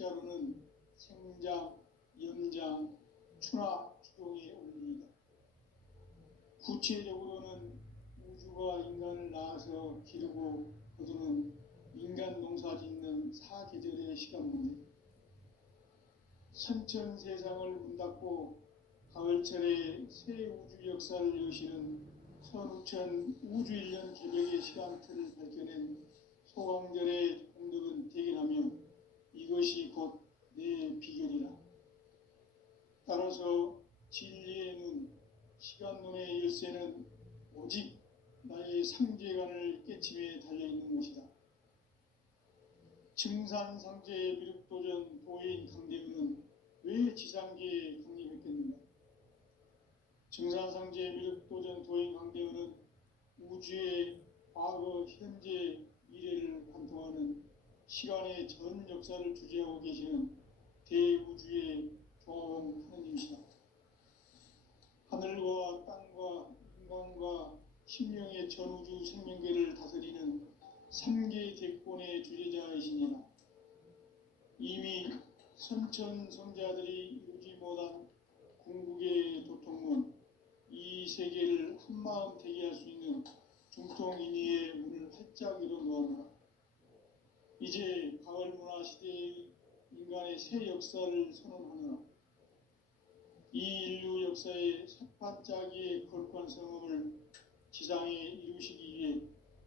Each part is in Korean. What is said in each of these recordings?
백자로는 생장, 염장, 추나 추동에 올립니다. 구체적으로는 우주가 인간을 낳아서 기르고 거두는 인간 농사 짓는 사계절의 시간 문제, 선천 세상을 문닫고 가을철에 새 우주 역사를 여시는 선우천 우주일년 개벽의 시간틀을 밝혀낸 소강절의 공덕은 대견하며 이것이 곧 내 비결이라. 따라서 진리의 눈, 시간론의 열쇠는 오직 나의 상제관을 깨침에 달려있는 것이다. 증산상제의 미륵도전 도인 강대우는 왜 지상계에 강림했겠는가? 증산상제의 미륵도전 도인 강대우는 우주의 과거, 현재, 미래를 관통하는 시간의 전 역사를 주재하고 계시는 대우주의 조화원 하느님이시다. 하늘과 땅과 인간과 신령의 전우주 생명계를 다스리는 삼계 대권의 주제자이시니라. 이미 선천성자들이 이루지 못한 궁극의 도통문, 이 세계를 한마음 되게 할 수 있는 중통인의의 문을 활짝 열어놓아라. 이제 가을문화 시대의 인간의 새 역사를 선언하노라. 이 인류 역사의 첫 반짝이의 거룩한 성음을 지상에 이루시기 위해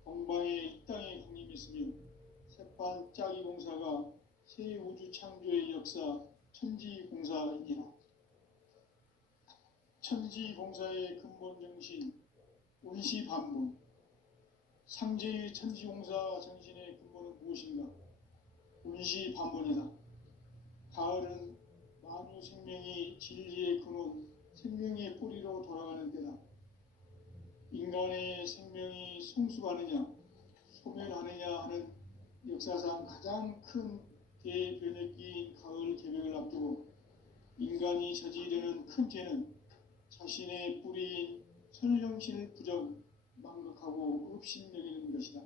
동방의 이 땅에 강림했으며 새반짝이 공사가 새 우주 창조의 역사 천지공사이니라. 천지공사의 근본 정신 운시반본, 상제의 천지공사 정신의 근본은 무엇인가? 운시반본이다. 가을은 만유 생명이 진리의 근원, 생명의 뿌리로 돌아가는 때다. 인간의 생명이 성숙하느냐, 소멸하느냐 하는 역사상 가장 큰 대변혁기인 가을 개벽을 앞두고 인간이 저지르는 큰 죄는 자신의 뿌리인 선령신을 부정, 망각하고 업신여기는 것이다.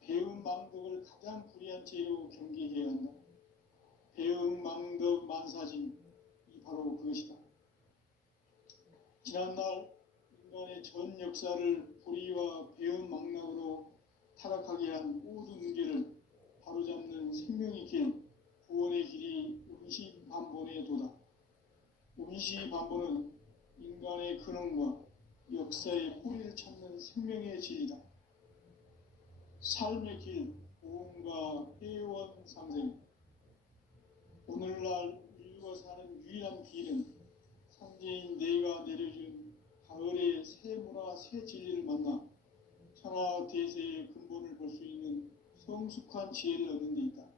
배은 망덕을 가장 불의한 죄로 경계해야 한다. 배은 망덕 만사진, 이 바로 그것이다. 지난날 인간의 전 역사를 불의와 배은 망락으로 타락하게 한 모든 문제를 바로잡는 생명의 길, 구원의 길이 운시반본의 도다. 운시반본은 인간의 근원과 역사의 뿌리를 찾는 생명의 진리다. 삶의 길, 보험과 회원 상생. 오늘날 인류가 사는 유일한 길은 상제인 내가 내려준 가을의 새 문화, 새 진리를 만나 천하 대세의 근본을 볼 수 있는 성숙한 지혜를 얻는 데 있다.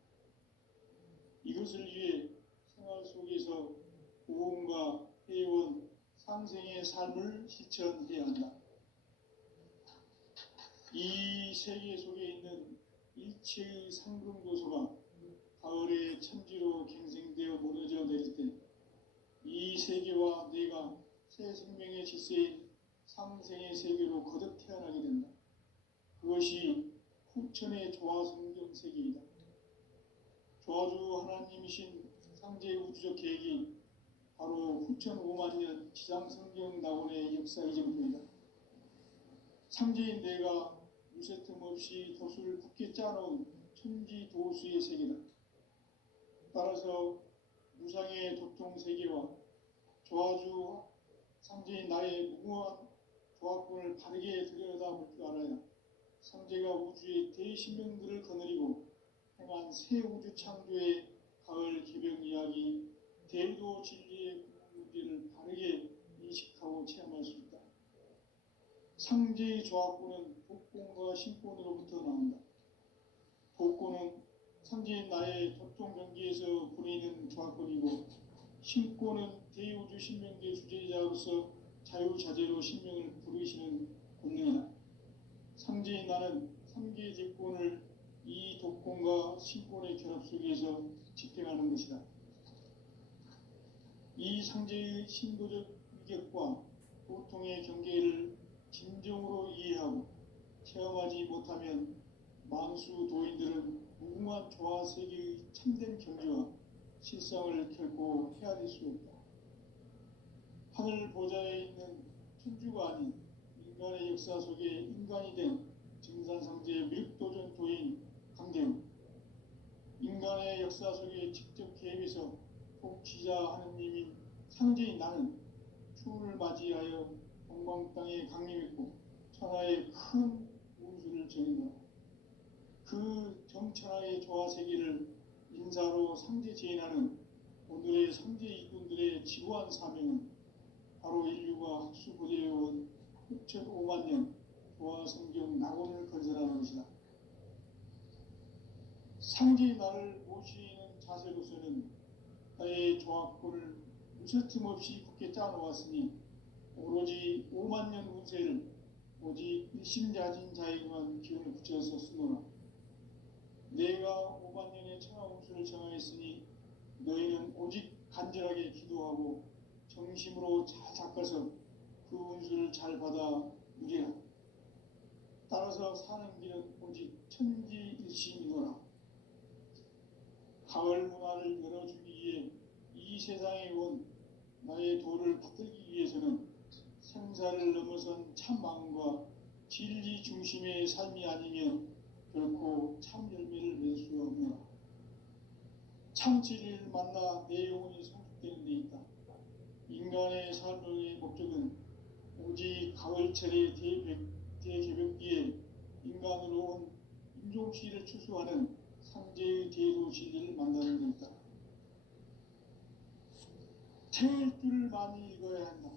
이것을 위해 생활 속에서 보험과 회원, 상생의 삶을 실천해야 한다. 이 세계 속에 있는 일체의 상금도소가 가을의 천지로 갱생되어 무너져 내릴 때 이 세계와 내가 새 생명의 질서인 상생의 세계로 거듭 태어나게 된다. 그것이 후천의 조화성경 세계이다. 조화주 하나님이신 상제의 우주적 계획이 바로 후천 5만년 지상성경 낙원의 역사 이전입니다. 상제인 내가 유세 틈 없이 돛을 굳게 짜놓은 천지도수의 세계다. 따라서 무상의 도통세계와 조화주 상제인 나의 무궁한 조합권을 바르게 들여다볼 줄 알아야 상제가 우주의 대신명들을 거느리고 행한 새 우주 창조의 가을 개벽 이야기, 대도 진리의 문제를 바르게 인식하고 체험할 수 있다. 상제의 조합권은 복권과 신권으로부터 나온다. 복권은 상제인 나의 도통 경계에서 보내는 조합권이고, 신권은 대우주 신명계 주제자로서 자유자재로 신명을 부르시는 권능이다. 상제인 나는 삼계 제권을 이 독권과 신권의 결합 속에서 집행하는 것이다. 이 상제의 신도적 위격과 보통의 경계를 진정으로 이해하고 체험하지 못하면 만수 도인들은 무궁한 조화 세계의 참된 경지와 실상을 결코 헤아릴 수 없다. 하늘 보좌에 있는 천주가 아닌 인간의 역사 속에 인간이 된 증산상제의 미륵도전 도인 강대우, 인간의 역사 속에 직접 개입해서 복지자 하느님인 상제인 나는 추운을 맞이하여 동방 땅에 강림했고 천하의 큰 운수를 정했노라. 그 정천하의 조화 세계를 인사로 상제 제인하는 오늘의 상제 이군들의 지구한 사명은 바로 인류가 학수고대해온 6,5만 년 조화 성경 낙원을 건설하는 것이다. 상제의 나를 모시는 자세로서는 나의 조화권을 무서틈 없이 굳게 짜놓았으니 오로지 5만 년 운세를 오직 일심자진 자에게만 기운을 붙여서 쓰노라. 내가 5만 년의 천하 운수를 정하였으니 너희는 오직 간절하게 기도하고 정심으로 잘 닦아서 그 운수를 잘 받아 누리라. 따라서 사는 길은 오직 천지일심이노라. 가을 문화를 열어주기 위해 이 세상에 온 나의 도를 받들기 위해서는 생사를 넘어선 참 마음과 진리 중심의 삶이 아니면 결코 참 열매를 맺을 수 없노라. 참 진리를 만나 내 영혼이 성숙되는 데 있다. 인간의 삶의 목적은 오직 가을철의 대개벽기에 인간으로 온 인종시를 추수하는 상제의 대도 진리를 만나는 데 있다. 태일주를 많이 읽어야 한다.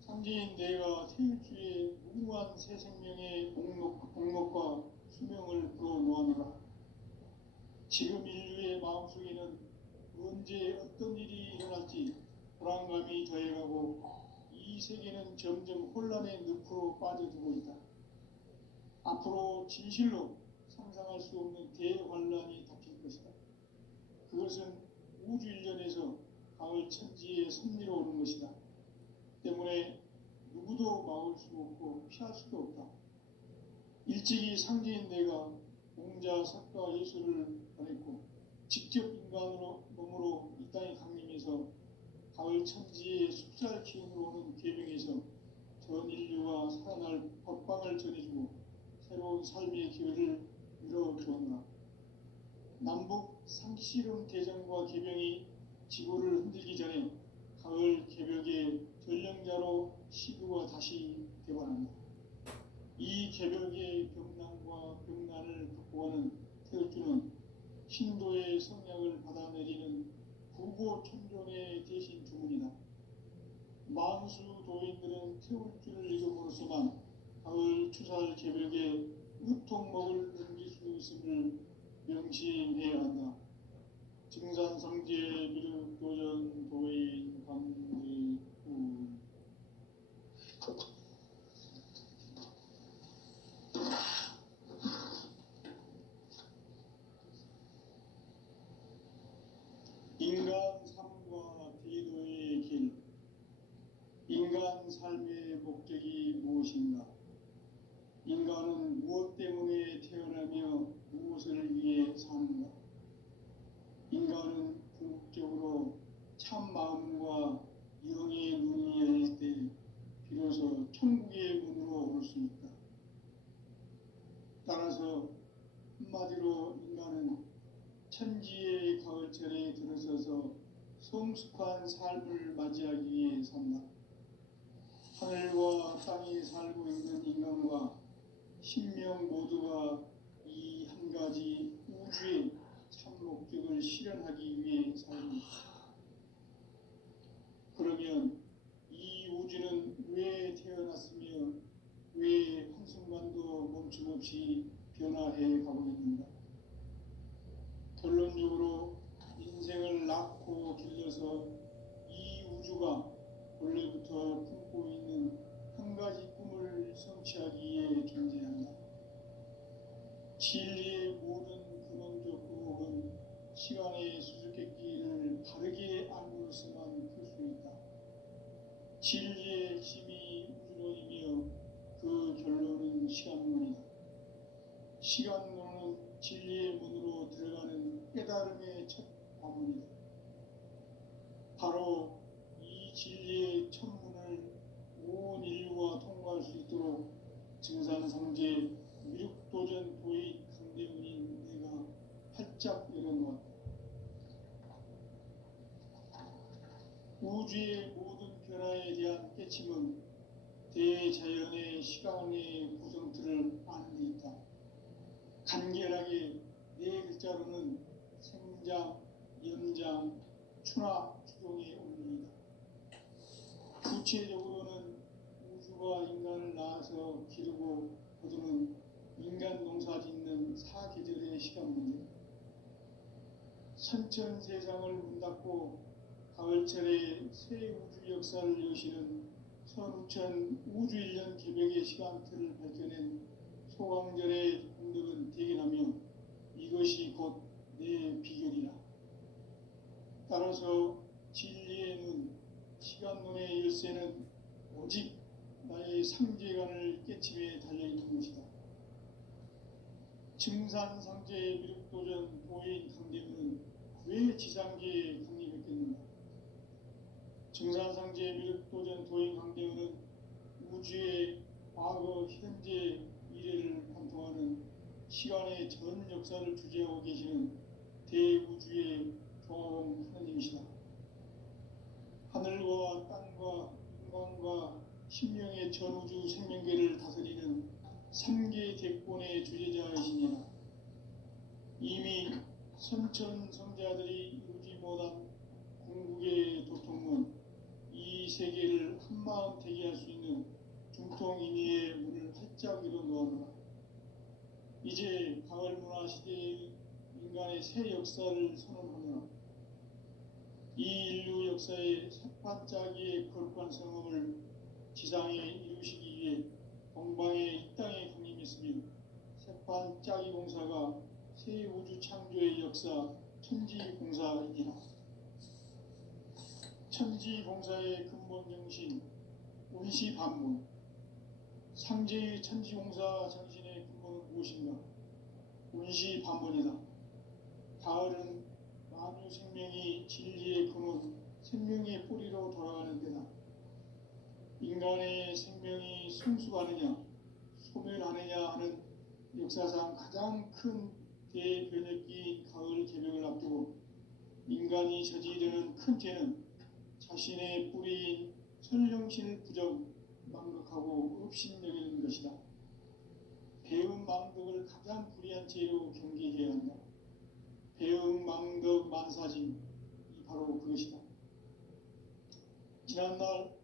상제인 내가 태일주의 무궁한 새 생명의 목록과 수명을 풀어놓아노라. 지금 인류의 마음속에는 언제 어떤 일이 일어날지 불안감이 더해가고 이 세계는 점점 혼란의 늪으로 빠져들고 있다. 앞으로 진실로 상상할 수 없는 대환란이 닥칠 것이다. 그것은 우주 일련에서 가을 천지의 섭리로 오는 것이다. 때문에 누구도 막을 수 없고 피할 수도 없다. 일찍이 상제인 내가 공자, 석가, 예수를 보냈고 직접 인간으로 몸으로 이 땅에 강림해서 가을 천지의 숫살 기운으로 오는 계명에서 전 인류가 살아날 법방을 전해주고 새로운 삶의 기회를 이뤄주었노라. 남북 상씨름 대전과 계명이 지구를 흔들기 전에 가을 개벽의 전령자로 시구가 다시 되관한다. 이 개벽의 병난과 병난을 극복하는 태울주는 신도의 성약을 받아내리는 구고천존의 대신 주문이다. 만수 도인들은 태울주를 읽음으로써만 가을 추살 개벽에 의통목을 넘길 수 있음을 명심해야 한다. 증산상제 미륵도전 도인 강제우. 인간 삶과 대도의 길. 인간 삶의 목적이 무엇인가? 인간은 무엇 때문에 태어나며 무엇을 위해 사는가? 인간은 궁극적으로 참 마음과 영의 눈이 열릴 때 비로소 천국의 문으로 올 수 있다. 따라서 한마디로 인간은 천지의 가을철에 들어서서 성숙한 삶을 맞이하기 위해 산다. 하늘과 땅에 살고 있는 인간과 신명 모두가 이 한 가지 우주의 참 목적을 실현하기 위해 살고 있다. 그러면 이 우주는 왜 태어났으며 왜 한순간도 멈춤없이 변화해 가고 있는가? 결론적으로 인생을 낳고 길러서 이 우주가 원래부터 품고 있는 한 가지 꿈을 성취하기 위해 존재한다. 진리의 모든 근원적 궁극은 시간의 수수께끼를 바르게 알므로서만 풀 수 있다. 진리의 힘이 우주론이며 그 결론은 시간론이다. 시간론은 진리의 문으로 들어가는 깨달음의 첫 관문이다. 바로 이 진리의 첫 문을 온 인류가 통과할 수 있도록 증산상제 미륵도전 도의 강대훈인 내가 활짝 열어놓았다. 우주의 모든 변화에 대한 깨침은 대자연의 시간의 구성틀을 아는 데 있다. 간결하게 네 글자로는 생장, 연장, 추나 추동의 원리이다. 구체적으로는 우주가 인간을 낳아서 기르고 거두는 인간 농사 짓는 사계절의 시간 문제, 선천 세상을 문 닫고 가을철에 새 우주 역사를 여시는 선우천 우주 1년 개벽의 시간틀을 밝혀낸 소강절의 공덕은 대견하며 이것이 곧 내 비결이라. 따라서 진리의 눈, 시간론의 열쇠는 오직 나의 상제관을 깨침에 달려있는 것이다. 증산상제의 미륵도전 도인 강대문은 왜 지상계에 강림했겠는가? 증산상제의 미륵도전 도인 강대문은 우주의 과거, 현재, 미래를 관통하는 시간의 전 역사를 주재하고 계시는 대우주의 조화공 하나님이시다. 하늘과 땅과 인간과 신명의 전우주 생명계를 다스리는 3계 대권의 주제자이시니라. 이미 선천성자들이 이루지 못한 궁극의 도통문, 이 세계를 한마음 되게 할 수 있는 중통인의의 문을 활짝 열어놓아라. 이제 가을 문화 시대의 인간의 새 역사를 선언하며 이 인류 역사의 새반짝이의 거룩한 성음을 지상에 이루시기 위해 동방의 이 땅에 강림했으며 새반짝이 공사가 새 우주 창조의 역사 천지공사이니라. 천지공사의 근본 정신 운시반문, 상제의 천지공사 정신의 근본은 무엇인가? 운시반문이다. 가을은 만유 생명이 진리의 근원, 생명의 뿌리로 돌아가는 데다. 인간의 생명이 성숙하느냐, 소멸하느냐 하는 역사상 가장 큰 대변혁기 가을 개명을 앞두고 인간이 저지르는 큰 죄는 자신의 뿌리인 선령신을 부정, 망극하고 업신여기는 것이다. 배음 망덕을 가장 불의한 죄로 경계해야 한다. 배음 망덕 만사짐이 바로 그것이다. 지난날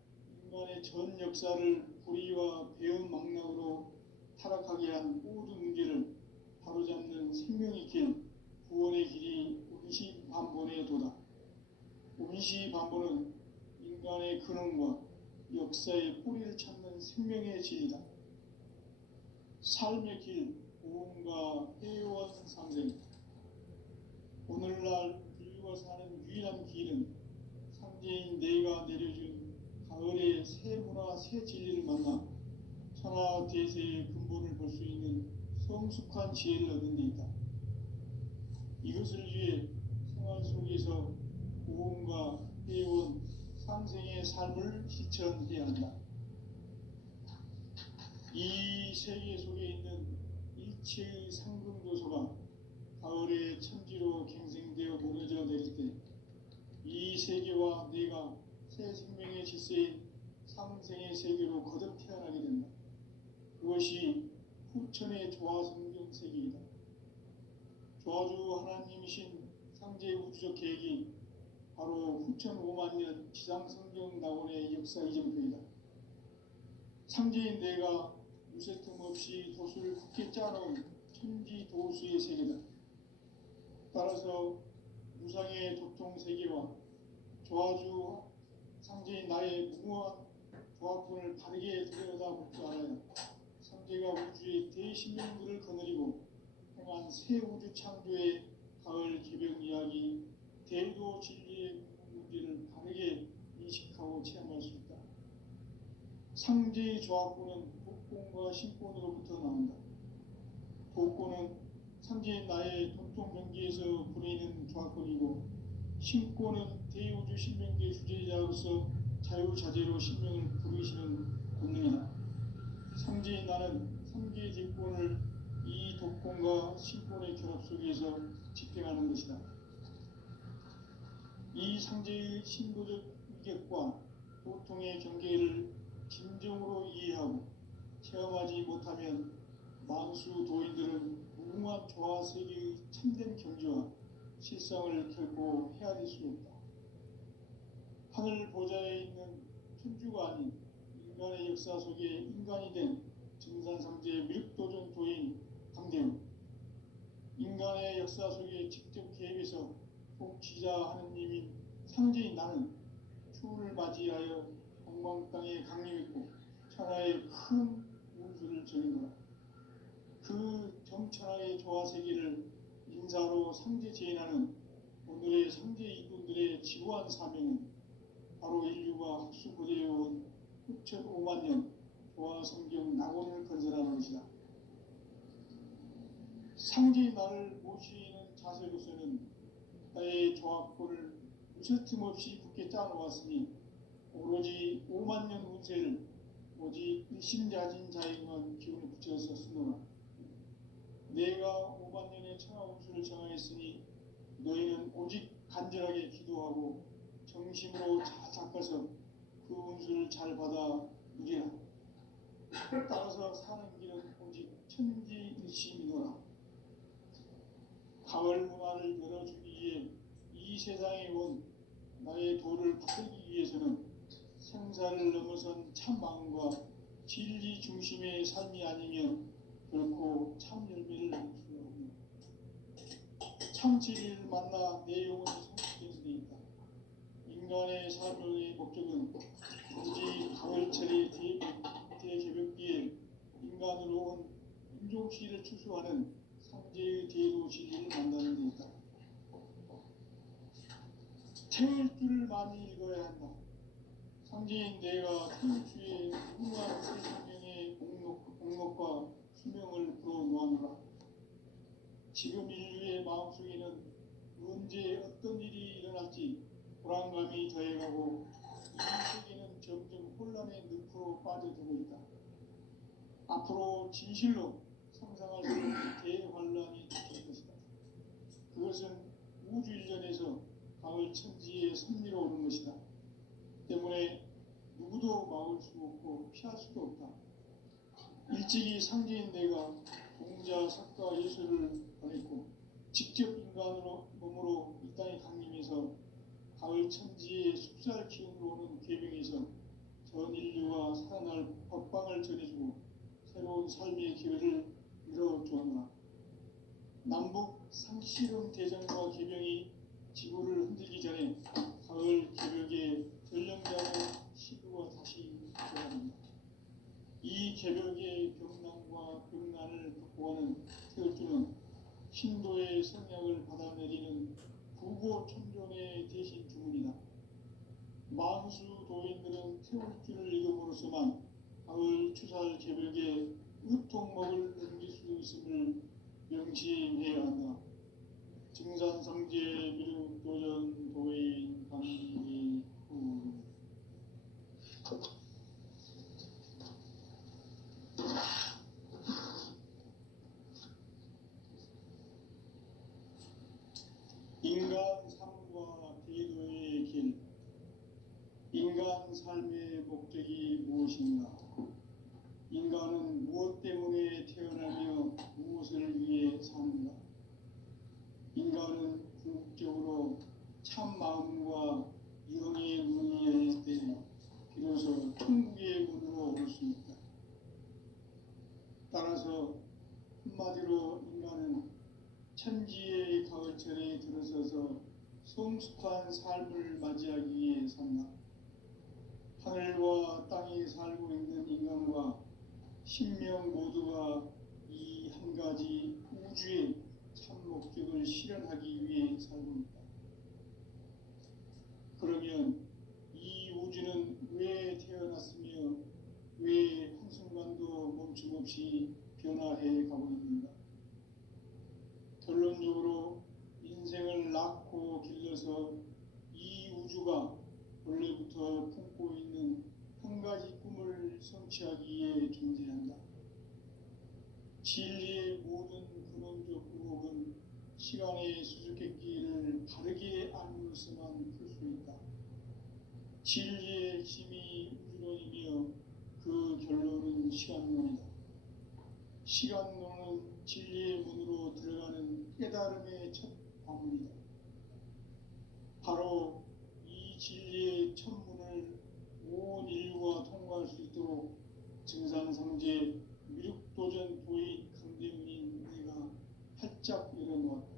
인간의 전 역사를 불의와 배음 망락으로 타락하게 한 모든 문제를 바로잡는 생명의 길, 구원의 길이 운시반본의 도다. 운시반본은 인간의 근원과 역사의 뿌리를 찾는 생명의 진리다. 삶의 길, 보험과 회원 상생. 오늘날 인류가 사는 유일한 길은 상제인 내가 내려준 가을의 새 문화, 새 진리를 만나 천하 대세의 근본을 볼 수 있는 성숙한 지혜를 얻는 데 있다. 이것을 위해 생활 속에서 보험과 회원, 상생의 삶을 실천해야 한다. 이 세계 속에 있는 일체의 상금도서가 가을의 천지로 갱생되어 무너져 내릴 때 이 세계와 내가 새 생명의 질서인 상생의 세계로 거듭 태어나게 된다. 그것이 후천의 조화성경 세계이다. 조화주 하나님이신 상제 우주적 계획이 바로 후천 5만 년 지상성경 낙원의 역사 이정표이다. 상제인 내가 무쇠 틈 없이 도수를 굳게 짜놓은 천지 도수의 세계다. 따라서 무상의 도통 세계와 조화주 상제인 나의 무모한 조합군을 바르게 들여다볼 줄 알아야 상제가 우주의 대신명들을 거느리고 행한 새 우주 창조의 가을 개벽 이야기, 대도 진리의 문제를 바르게 인식하고 체험할 수 있다. 상제의 조합군은 복권과 신권으로부터 나온다. 복권은 상제인 나의 돈통 경기에서 부리는 조합권이고 신권은 대우주 신명계 주제자로서 자유자재로 신명을 부르시는 권능이다. 상제인 나는 상계 제권을 이 독권과 신권의 결합 속에서 집행하는 것이다. 이 상제의 신도적 위격과 도통의 경계를 진정으로 이해하고 체험하지 못하면 만수 도인들은 무궁한 조화 세계의 참된 경지와 실상을 결코 헤아릴 수 없다. 하늘 보좌에 있는 천주가 아닌 인간의 역사 속에 인간이 된 증산상제의 밀도전 도인 강대우, 인간의 역사 속에 직접 개입해서 통치자 하느님인 상제인 나는 추운을 맞이하여 동방 땅에 강림했고 천하의 큰 운수를 전했노라. 그 정천하의 조화 세계를 인사로 상제 제인하는 오늘의 상제 이군들의 지구한 사명은 바로 인류가 학수고대해온 흡천 5만 년 조화 성경 낙원을 건설하는 것이다. 상제의 나를 모시는 자세로서는 나의 조합권을 무쇠틈 없이 굳게 짜놓았으니 오로지 5만 년 운세를 오직 일심자진 자에게만 기운을 붙여서 쓰노라. 내가 5만 년의 천하 운수를 정하였으니 너희는 오직 간절하게 기도하고 정심으로 잘 닦아서 그 운수를 잘 받아 누리라. 따라서 사는 길은 오직 천지일심이노라. 가을 문화를 열어주기 위해 이 세상에 온 나의 도를 받들기 위해서는 생사를 넘어선 참 마음과 진리 중심의 삶이 아니면 결코 참 열매를 낼 수 없는 참 진리를 만나 내 영혼이 성취되는 데 있다. 인간의 삶의 목적은 오직 가을철의 대개벽기에 인간으로 온 인종시를 추수하는 상제의 대도 진리를 만나는 데 있다. 태일주를 많이 읽어야 한다. 상제인 내가 태일주의 무궁한 세상명의 공록과 수명을 불어놓아노라. 지금 인류의 마음속에는 언제 어떤 일이 일어날지 불안감이 더해가고 이 세계는 점점 혼란의 늪으로 빠져들고 있다. 앞으로 진실로 상상할 수 없는 대환란이 닥칠 것이다. 그것은 우주 일전에서 가을 천지의 섭리로 오는 것이다. 때문에 누구도 막을 수 없고 피할 수도 없다. 일찍이 상제인 내가 공자, 석가, 예술을 보냈고 직접 인간으로 몸으로 이 땅에 강림해서 가을 천지의 숲살 기운으로 오는 계명에서 전 인류가 살아날 법방을 전해주고 새로운 삶의 기회를 열어주었노라. 남북 상씨름 대전과 계명이 지구를 흔들기 전에 가을 개벽의 전령자의 시구가 다시 들어갑니다. 이 개벽의 병난과 병난을 극복하는 태을주는 신도의 성약을 받아내리는 구고천존의 대신 주문이다. 만수 도인들은 태울주를 읽음으로써만 가을 추살 개벽의 으통목을 넘길 수 있음을 명심해야 한다. 증산성제 미륵도전 도인 강기후 인간 삶과 대도의 길. 인간 삶의 목적이 무엇인가? 인간은 무엇 때문에 태어나며 무엇을 위해 사는가? 인간은 궁극적으로 참 마음과 영의 문이 열릴 때 비로소 천국의 문으로 올 수 있다. 따라서 한마디로 인간은 천지의 가을철에 들어서서 성숙한 삶을 맞이하기 위해 산다. 하늘과 땅에 살고 있는 인간과 신명 모두가 이 한 가지 우주의 참 목적을 실현하기 위해 살고 있다. 그러면 이 우주는 왜 태어났으며 왜 한순간도 멈춤없이 변화해 가고 있는가? 들러서 이 우주가 원래부터 품고 있는 한 가지 꿈을 성취하기 위해 존재한다. 진리의 모든 근원적 의혹은 시간의 수수께끼를 바르게 알므로서만 풀 수 있다. 진리의 핵심이 우주론이며 그 결론은 시간론이다. 시간론은 진리의 문으로 들어가는 깨달음의 첫 방문이다. 바로 이 진리의 첫 문을 온 인류가 통과할 수 있도록 증산상제 미륵도전 도인 강대문인 내가 활짝 열어놓았다.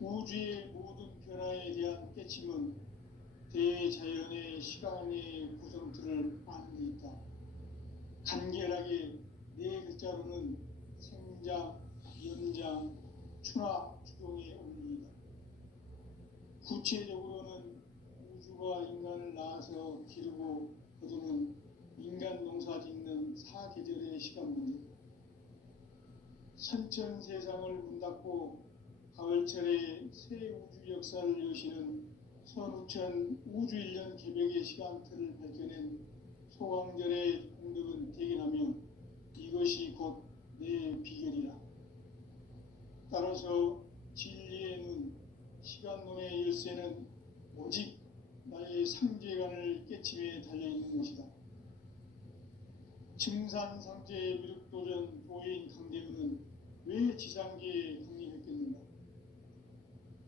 우주의 모든 변화에 대한 깨침은 대자연의 시간의 구성틀을 아는 데 있다. 간결하게 네 글자로는 생장, 연장, 추나 추동의 원리이다. 구체적으로는 우주가 인간을 낳아서 기르고 거두는 인간 농사 짓는 사계절의 시간 문제, 선천 세상을 문 닫고 가을철에 새 우주 역사를 여시는 선우천 우주 1년 개벽의 시간틀을 밝혀낸 소강절의 공덕은 대견하며 이것이 곧 내 비결이라. 따라서 진리의 눈, 시간론의 열쇠는 오직 나의 상제관을 깨침에 달려있는 것이다. 증산상제의 미륵도전 도인 강대문은 왜 지상계에 강림했겠는가?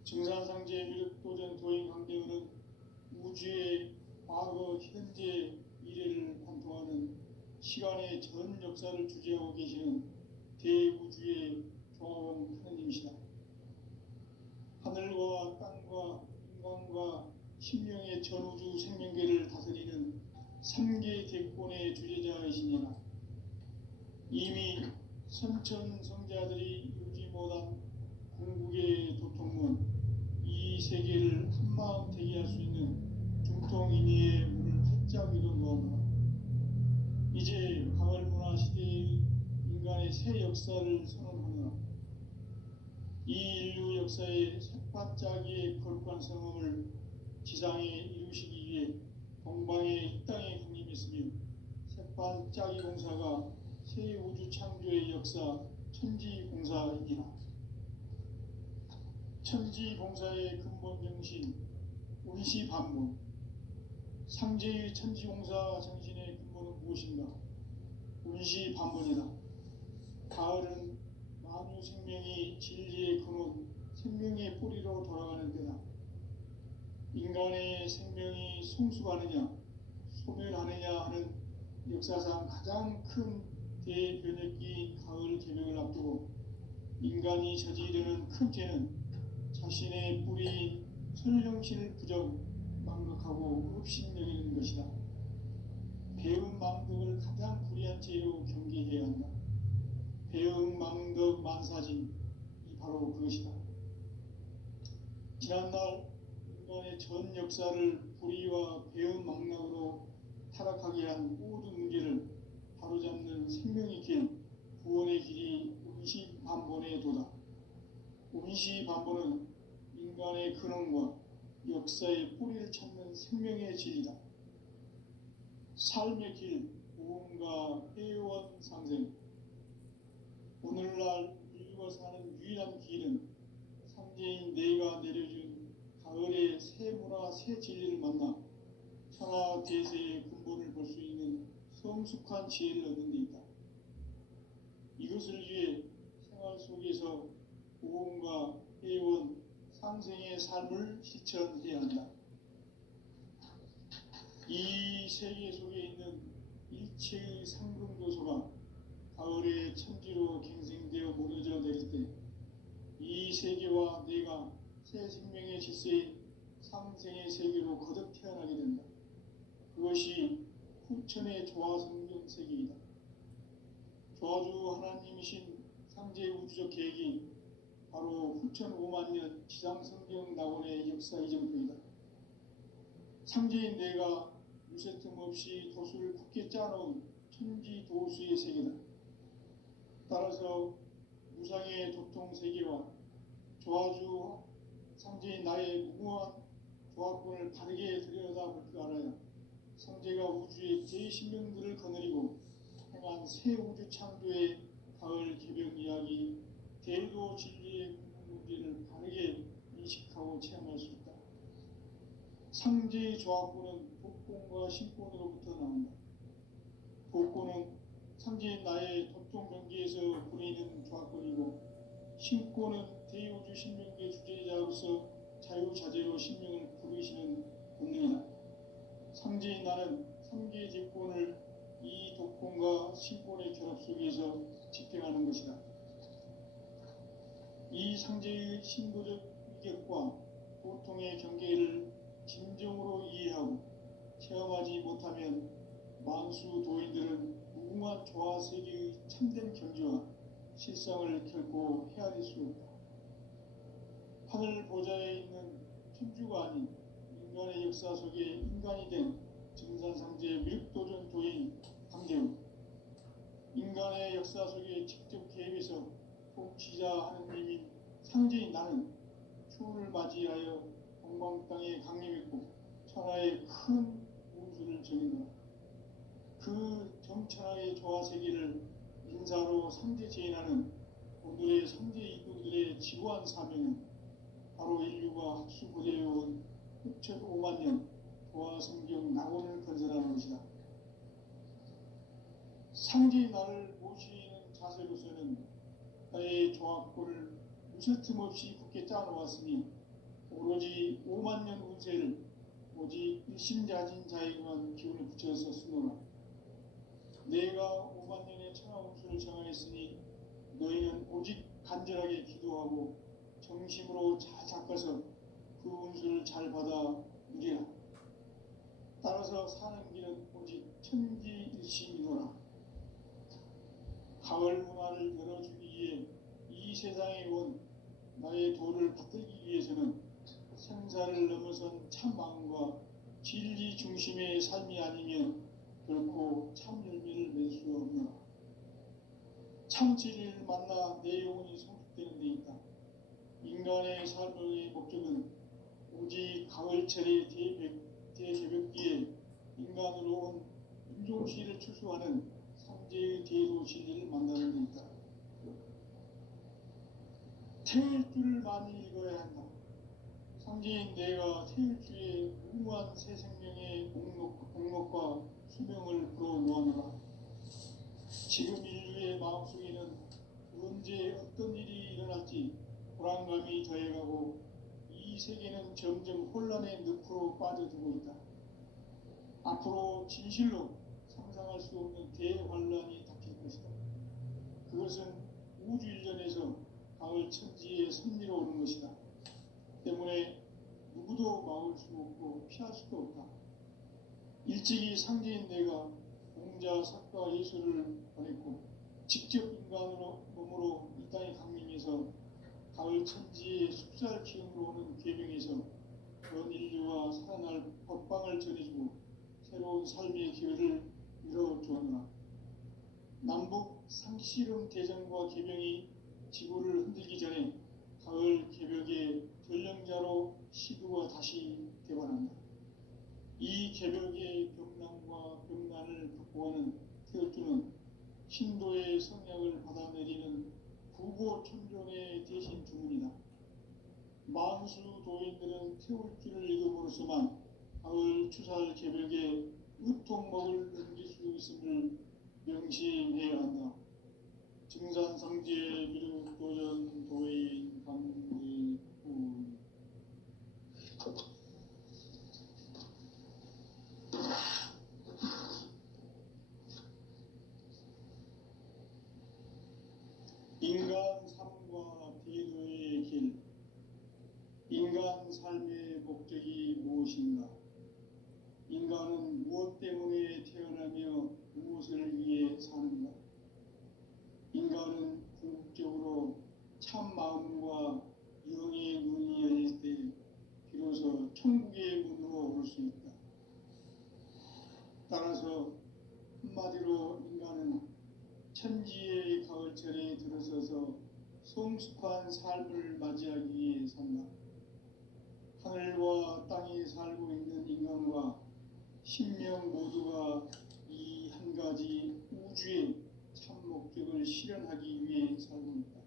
증산상제의 미륵도전 도인 강대문은 우주의 과거, 현재, 미래를 관통하는 시간의 전 역사를 주재하고 계시는 대우주의 조화원 하느님이시다. 하늘과 땅과 인간과 신명의 전우주 생명계를 다스리는 3계 대권의 주제자이시니라. 이미 선천성자들이 이루지 못한 궁극의 도통문, 이 세계를 한마음 되게 할 수 있는 중통인의의 문을 활짝 열어놓았노라. 이제 가을문화 시대의 인간의 새 역사를 선언하노라. 이 인류 역사의 새반짝이의 거룩한 성음을 지상에 이루시기 위해 동방에 이 땅에 강림했으며 새반짝이 공사가 새 우주 창조의 역사 천지공사이니라. 천지공사의 근본 정신 운시반문, 상제의 천지공사 정신의 근본은 무엇인가? 운시반문이다. 가을은 만유 생명이 진리의 근원, 생명의 뿌리로 돌아가는 때다. 인간의 생명이 성숙하느냐, 소멸하느냐 하는 역사상 가장 큰 대변혁기인 가을 개벽을 앞두고 인간이 저지르는 큰 죄는 자신의 뿌리인 선령신을 부정, 망각하고 없신여기는 것이다. 배운 망덕을 가장 불의한 죄로 경계해야 한다. 배운 망덕 만사진이 바로 그것이다. 지난날 인간의 전 역사를 불의와 배운 망락으로 타락하게 한 모든 문제를 바로잡는 생명의 길, 구원의 길이 운시반본의 도다. 운시반본은 인간의 근원과 역사의 뿌리를 찾는 생명의 진리다. 삶의 길, 보험과 회원 상생. 오늘날 인류가 사는 유일한 길은 상제인 내가 내려준 가을의 새 문화, 새 진리를 만나 천하 대세의 근본을 볼 수 있는 성숙한 지혜를 얻는 데 있다. 이것을 위해 생활 속에서 보험과 회원, 상생의 삶을 실천해야 한다. 이 세계 속에 있는 일체의 상승도소가 가을의 천지로 갱생되어 무너져 내릴 때 이 세계와 내가 새 생명의 질서의 상생의 세계로 거듭 태어나게 된다. 그것이 후천의 조화성경 세계이다. 조화주 하나님이신 상제 우주적 계획이 바로 후천 5만년 지상성경 낙원의 역사 이정표이다. 상제인 내가 유세 틈 없이 도수를 굳게 짜놓은 천지 도수의 세계다. 따라서 무상의 도통 세계와 조합권을 바르게 들여다볼 줄 알아야 성제가 우주의 제10명들을 거느리고 행한 새 우주 창조의 가을 개벽 이야기, 대도 진리의 문제를 바르게 인식하고 체험할 수 있다. 상제의 조합권은 복권과 신권으로부터 나온다. 복권은 상제인 나의 도통 경계에서 부리는 조합권이고, 신권은 대우주 신명계 주제자로서 자유자재로 신명을 부르시는 본능이다. 상제인 나는 3개의 직권을 이 독권과 신권의 결합 속에서 집행하는 것이다. 이 상제의 신도적 위격과 보통의 경계를 진정으로 이해하고 체험하지 못하면 만수 도인들은 무궁한 조화세계의 참된 경지와 실상을 결코 헤아릴 수 없다. 하늘 보좌에 있는 천주가 아닌 인간의 역사 속에 인간이 된 증산상제의 미륵도전 도인 강재우, 인간의 역사 속에 직접 개입해서 통치자 하느님인 상제인 나는 추운을 맞이하여 동방 땅에 강림했고 천하의 큰 운수를 전인다. 그 정천하의 조화세계를 인사로 상제 제인하는 오늘의 상제 이구들의 지구한 사명은 바로 인류가 학수고대해온 흑천 5만 년 조화성경 낙원을 건설하는 것이다. 상제의 나를 모시는 자세로서는 나의 조합권을 무쇠틈 없이 굳게 짜놓았으니 오로지 5만 년 운세를 오직 일심자진 자에게만 기운을 붙여서 쓰노라. 내가 5만 년의 천하 운수를 정하였으니 너희는 오직 간절하게 기도하고 정심으로 잘 닦아서 그 운수를 잘 받아 누리라. 따라서 사는 길은 오직 천지일심이노라. 가을 문화를 열어주기 위해 이 세상에 온 나의 도를 받들기 위해서는 생사를 넘어선 참 마음과 진리 중심의 삶이 아니면 결코 참 열매를 맺을 수 없노라. 참 진리를 만나 내 영혼이 성숙되는 데 있다. 인간의 삶의 목적은 오직 가을철의 대개벽기에 인간으로 온 인종시를 추수하는 상제의 대도 진리를 만나는 데 있다. 태일 줄을 많이 읽어야 한다. 상제인 내가 태일주의 무궁한 새 생명의 공목과 수명을 불어놓아노라. 지금 인류의 마음속에는 언제 어떤 일이 일어날지 불안감이 더해가고 이 세계는 점점 혼란의 늪으로 빠져들고 있다. 앞으로 진실로 상상할 수 없는 대환란이 닥칠 것이다. 그것은 우주 일전에서 가을 천지의 섭리로 오는 것이다. 때문에 누구도 막을 수 없고 피할 수도 없다. 일찍이 상제인 내가 공자, 석가, 예수를 보냈고 직접 인간으로 몸으로 이 땅에 강림해서 가을 천지의 숲살 기운으로 오는 계명에서 전 인류와 살아날 법방을 전해주고 새로운 삶의 기회를 열어주었노라. 남북 상씨름 대전과 계명이 지구를 흔들기 전에 가을 개벽의 전령자로 시두가 다시 되관한다. 이 개벽의 병난과 병난을 극복하는 태울주는 신도의 성약을 받아내리는 구고천존의 대신 주문이다. 만수 도인들은 태울주를 읽음으로써만 가을 추살 개벽의 으통목을 넘길 수 있음을 명심해야 한다. 증산상제 미륵도전 도인 강제훈. 인간 삶과 대도의 길. 인간 삶의 목적이 무엇인가? 인간은 무엇 때문에 태어나며 무엇을 위해 사는가? 인간은 궁극적으로 참 마음과 영의 눈이 열릴 때 비로소 천국의 문으로 오를 수 있다. 따라서 한마디로 인간은 천지의 가을철에 들어서서 성숙한 삶을 맞이하기 위해 산다. 하늘과 땅의 신명 모두가 이 한 가지 우주의 참 목적을 실현하기 위해 살고 있다.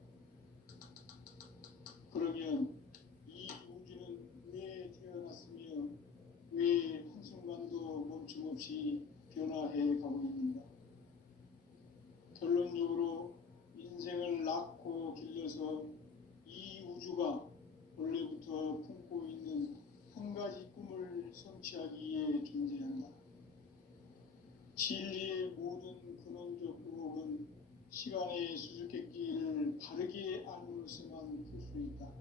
그러면 이 우주는 왜 태어났으며 왜 한순간도 멈춤없이 변화해 가고 있는가? 결론적으로 인생을 낳고 길러서 이 우주가 원래부터 품고 있는 한 가지 꿈을 성취하기 위해 존재한다. 진리의 모든 근원적 의혹은 시간의 수수께끼를 바르게 알므로서만 풀 수 있다.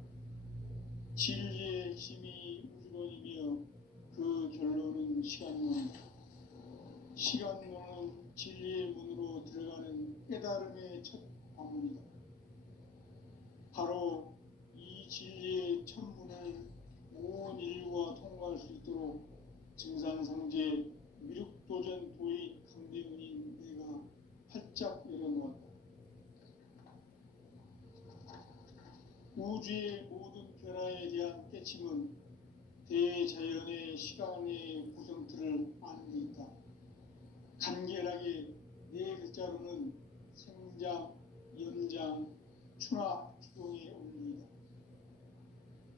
진리의 힘이 우주론이며 그 결론은 시간론이다. 시간론은 진리의 문으로 들어가는 깨달음의 첫 관문이다. 바로 이 진리의 첫 문을 온 인류가 통과할 수 있도록 증산상제 미륵도전 도의 강대문인 내가 활짝 열어놓았다. 우주의 모든 변화에 대한 깨침은 대자연의 시간의 구성틀을 아는 데 있다. 간결하게 네 글자로는 생장, 연장, 추나 추동의 원리이다.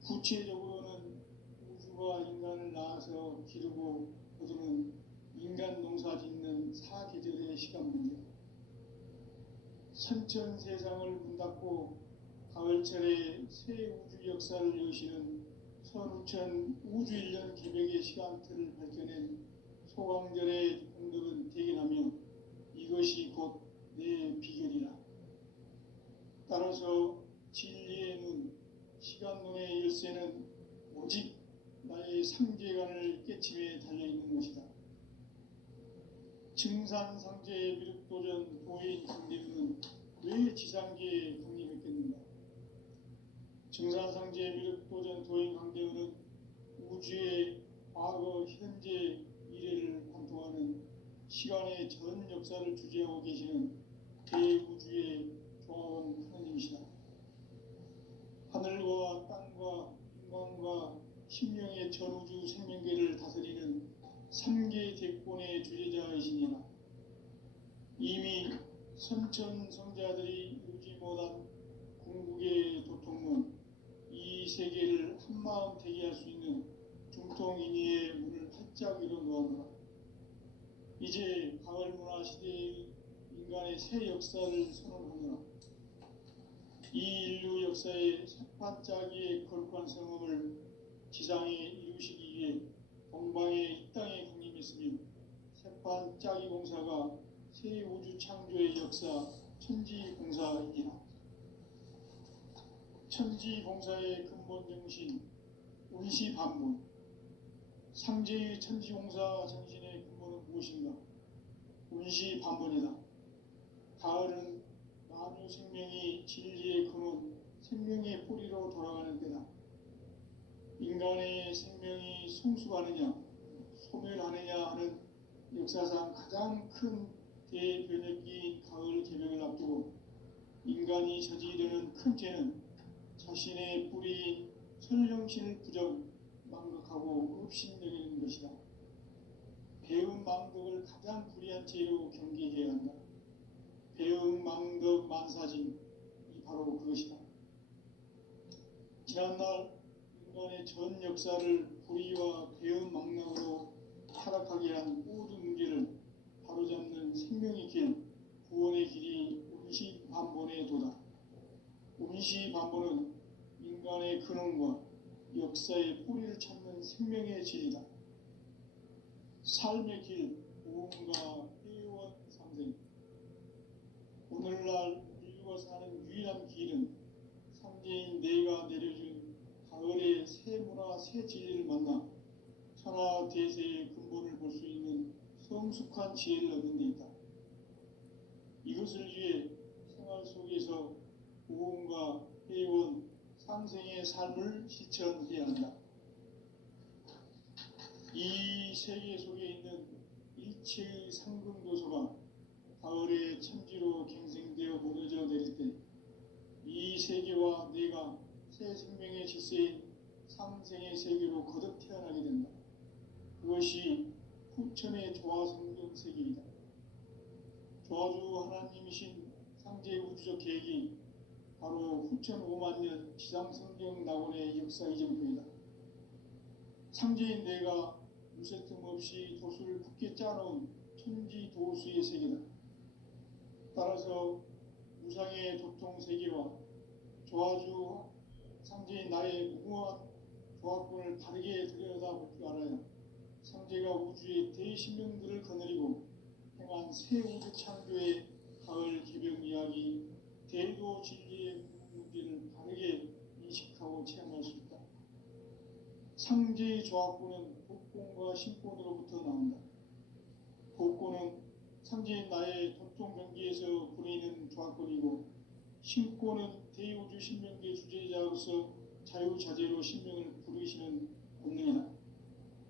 구체적으로는 우주가 인간을 낳아서 기르고 거두는 인간 농사 짓는 사계절의 시간 문제, 선천 세상을 문 닫고 가을철에 새 우주 역사를 여시는 선우천 우주 1년 기백의 시간틀을 밝혀낸 소강절의 공덕은 대견하며 이것이 곧 내 비결이라. 따라서 진리의 눈, 시간론의 열쇠는 오직 나의 상계관을 깨침에 달려있는 것이다. 증산상제의 미륵도전 도인 강대문은 왜 지상계에 강림했겠는가? 증산상제의 미륵도전 도인 강대문은 우주의 과거, 현재, 미래를 관통하는 시간의 전 역사를 주재하고 계시는 대우주의 조화원 하나님이시다. 하늘과 땅과 인간과 신명의 전우주 생명계를 다스리는 3개 대권의 주재자이시니라. 이미 선천성자들이 이루지 못한 궁극의 도통문, 이 세계를 한마음 되게 할 수 있는 중통인의의 문을 활짝 열어놓았노라. 이제 가을문화 시대의 인간의 새 역사를 선언하노라. 이 인류 역사의 새반짝이의 거룩한 성음을 지상에 이루시기 위해 동방의 이 땅에 강림했으며 새반짝이 공사가 새 우주 창조의 역사 천지공사이니라. 천지공사의 근본 정신 운시반문, 상제의 천지공사 정신의 근본은 무엇인가? 운시반문이다. 가을은 만유 생명이 진리의 근원, 생명의 뿌리로 돌아가는 때다. 인간의 생명이 성숙하느냐, 소멸하느냐 하는 역사상 가장 큰 대변혁기인 가을 개명을 앞두고 인간이 저지르는 큰 죄는 자신의 뿌리인 설령신을 부정, 망극하고 업신여기는 것이다. 배움 망덕을 가장 불의한 죄로 경계해야 한다. 배움 망덕 만사진이 바로 그것이다. 지난날 인간의 전 역사를 불의와 배움 망락으로 타락하게 한 모든 문제를 바로잡는 생명의 길, 구원의 길이 운시반본의 도다. 운시반본은 인간의 근원과 역사의 뿌리를 찾는 생명의 질이다. 삶의 길, 보험과 회원 상생. 오늘날 인류가 사는 유일한 길은 상제인 내가 내려준 가을의 새 문화, 새 진리를 만나 천하 대세의 근본을 볼 수 있는 성숙한 지혜를 얻는 데 있다. 이것을 위해 생활 속에서 보험과 회원, 상생의 삶을 실천해야 한다. 이 세계 속에 있는 일체의 상금도서가 가을의 천지로 갱생되어 무너져 내릴 때 이 세계와 내가 새 생명의 질서인 상생의 세계로 거듭 태어나게 된다. 그것이 후천의 조화성경 세계이다. 조화주 하나님이신 상제 우주적 계획이 바로 후천 5만 년 지상성경 낙원의 역사 이정표이다. 상제인 내가 무쇠 틈 없이 도수를 굳게 짜놓은 천지 도수의 세계다. 따라서 무상의 도통 세계와 조화주 상제인 나의 무모한 조합권을 바르게 들여다볼 줄 알아야 상제가 우주의 대신명들을 거느리고 행한 새 우주 창조의 가을 개벽 이야기, 대도 진리의 문제를 바르게 인식하고 체험할 수 있다. 상제의 조합권은 복권과 신권으로부터 나온다. 복권은 상제인 나의 도통 경계에서 부리는 조합권이고, 신권은 대우주 신명계 주제자로서 자유자재로 신명을 부르시는 본능이다.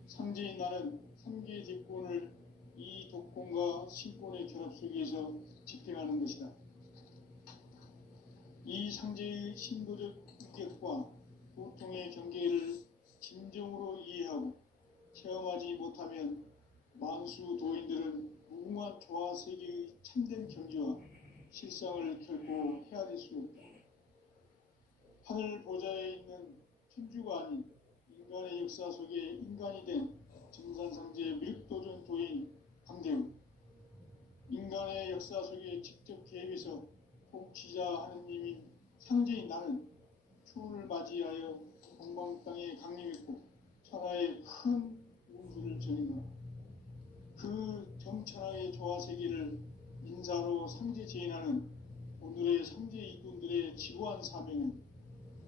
상제인 나는 상계 대권을 이 독권과 신권의 결합 속에서 집행하는 것이다. 이 상제의 신도적 인격과 보통의 경계를 진정으로 이해하고 체험하지 못하면 만수 도인들은 무궁한 조화 세계의 참된 경지와 실상을 결코 헤아릴 수 없다. 하늘 보좌에 있는 천주가 아닌 인간의 역사 속에 인간이 된 증산상제 밀도전 도인 강대우, 인간의 역사 속에 직접 개입해서 통치자 하느님인 상제인 나는 추운을 맞이하여 동방 땅에 강림했고 천하의 큰 운수를 전인다. 그 정천하의 조화 세계를 인사로 상제 제인하는 오늘의 상제 이꾼들의 지고한 사명은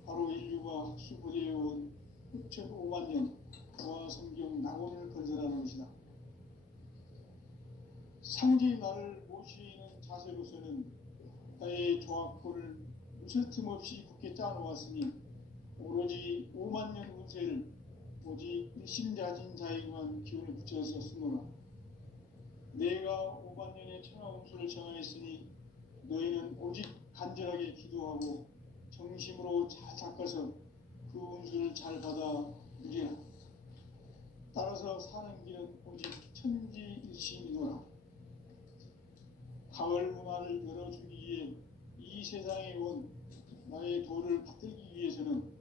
바로 인류가 학수부대해온 후천 5만 년 조화 성경 낙원을 건설하는 것이다. 상제의 나를 모시는 자세로서는 나의 조합권을 무쇠 틈 없이 굳게 짜놓았으니 오로지 5만 년 운세를 오직 일심자진 자에게만 기운을 붙여서 쓰노라. 내가 5만 년의 천하 운수를 정하였으니 너희는 오직 간절하게 기도하고 정심으로 잘 닦아서 그 운수를 잘 받아 누리라. 따라서 사는 길은 오직 천지일심이노라. 가을 문화를 열어주기 위해 이 세상에 온 나의 도를 받들기 위해서는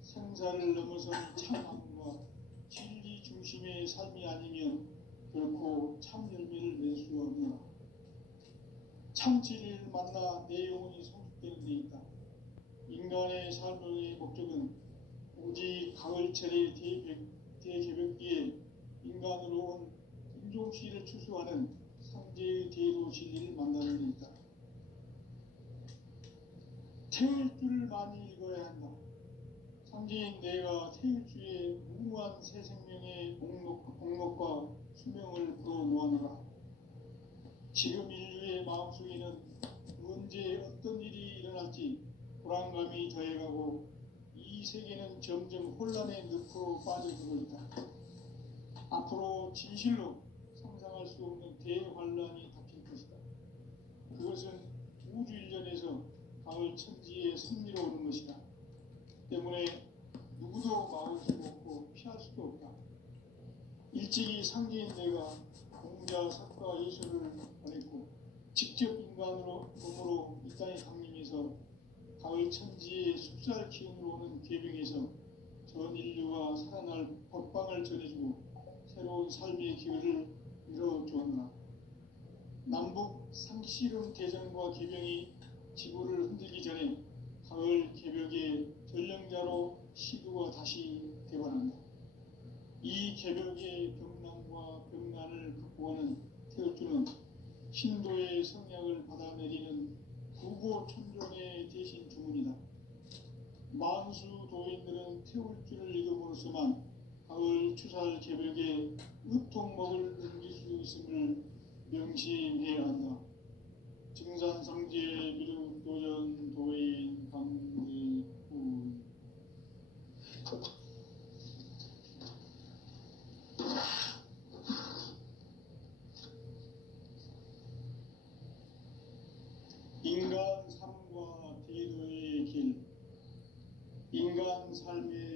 생사를 넘어선 참함과 진리 중심의 삶이 아니면 결코 참 열매를 낼 수 없노라. 참치를 만나 내 영혼이 성숙되는 데 있다. 인간의 삶의 목적은 오직 가을철의 대개벽기에 인간으로 온 인종시를 추수하는 상제의 대도 진리를 만나는 데 있다. 태일주를 많이 읽어야 한다. 상제인 내가 태일주의 무궁한 새 생명의 목록과 수명을 풀어놓아노라. 지금 인류의 마음속에는 언제 어떤 일이 일어날지 불안감이 더해가고 이 세계는 점점 혼란의 늪으로 빠져들고 있다. 앞으로 진실로 상상할 수 없는 대환란이 닥칠 것이다. 그것은 우주 일전에서 가을 천지의 섭리로 오는 것이다. 때문에 누구도 막을 수 없고 피할 수도 없다. 일찍이 상제인 내가 공자, 석가, 예수를 보냈고 직접 인간으로 몸으로 이 땅에 강림해서 가을 천지의 숲살 기운으로 오는 계명에서 전 인류가 살아날 법방을 전해주고 새로운 삶의 기회를 이뤄주었노라. 남북 상씨름 대전과 계명이 지구를 흔들기 전에 가을 개벽의 전령자로 시도가 다시 되관한다. 이 개벽의 병난과 병난을 극복하는 태울주는 신도의 성약을 받아내리는 구보 천존의 대신 주문이다. 만수 도인들은 태울주를 읽음으로써만 가을 추살 개벽에 의통목을 넘길 수 있음을 명심해야 한다. 증산상제 미륵도전 도인 강제훈 인간 삶과 대도의 길, 인간 삶의